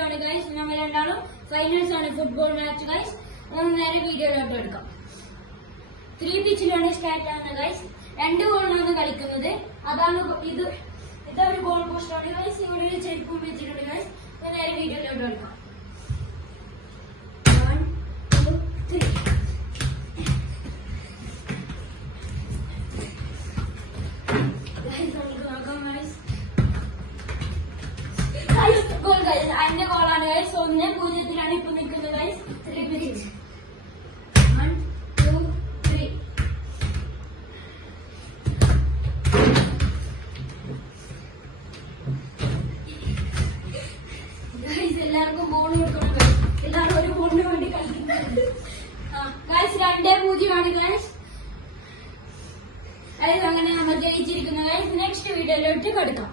Video ആണ് guys. നമ്മൾ രണ്ടാളും ഫൈനൽസ് ആണ് ഫുട്ബോൾ മാച്ച് ഗൈസ്. നമുക്ക് നേരെ വീഡിയോയിലോട്ട് എടുക്കാം. 3 പിച്ചിലാണ് സ്റ്റാർട്ട് ആവുന്നത് ഗൈസ്. 2 ഗോളിനാണ് കളിക്കുന്നത്. അതാണ് ഇതൊരു ഗോൾ പോസ്റ്റ് ആണ് ഗൈസ്. ഇവിടെ ഒരു ചെരുപ്പും വെച്ചിട്ടുണ്ട് ഗൈസ്. നേരെ വീഡിയോയിലോട്ട് എടുക്കാം. 1 2 3 ഗോൾ ഗൈസ്. അതിന്റെ ഗോളാണ് ഗൈസ്. 1-0 ഇപ്പൊ നിൽക്കുന്നത് ഗൈസ്. 3 minute 1 2 3 guys. എല്ലാവർക്കും ബോൾ കൊടുക്കണം ഗൈസ്. എല്ലാവരും ഒരു ബോളിന് വേണ്ടി കളിക്കുന്നുണ്ട് ഗൈസ്. 2-0 ആണ് ഗൈസ്. അങ്ങനെ നമ്മൾ ജയിച്ചിരിക്കുന്നു ഗൈസ്. നെക്സ്റ്റ് വീഡിയോയിലോട്ട് കടക്കാം.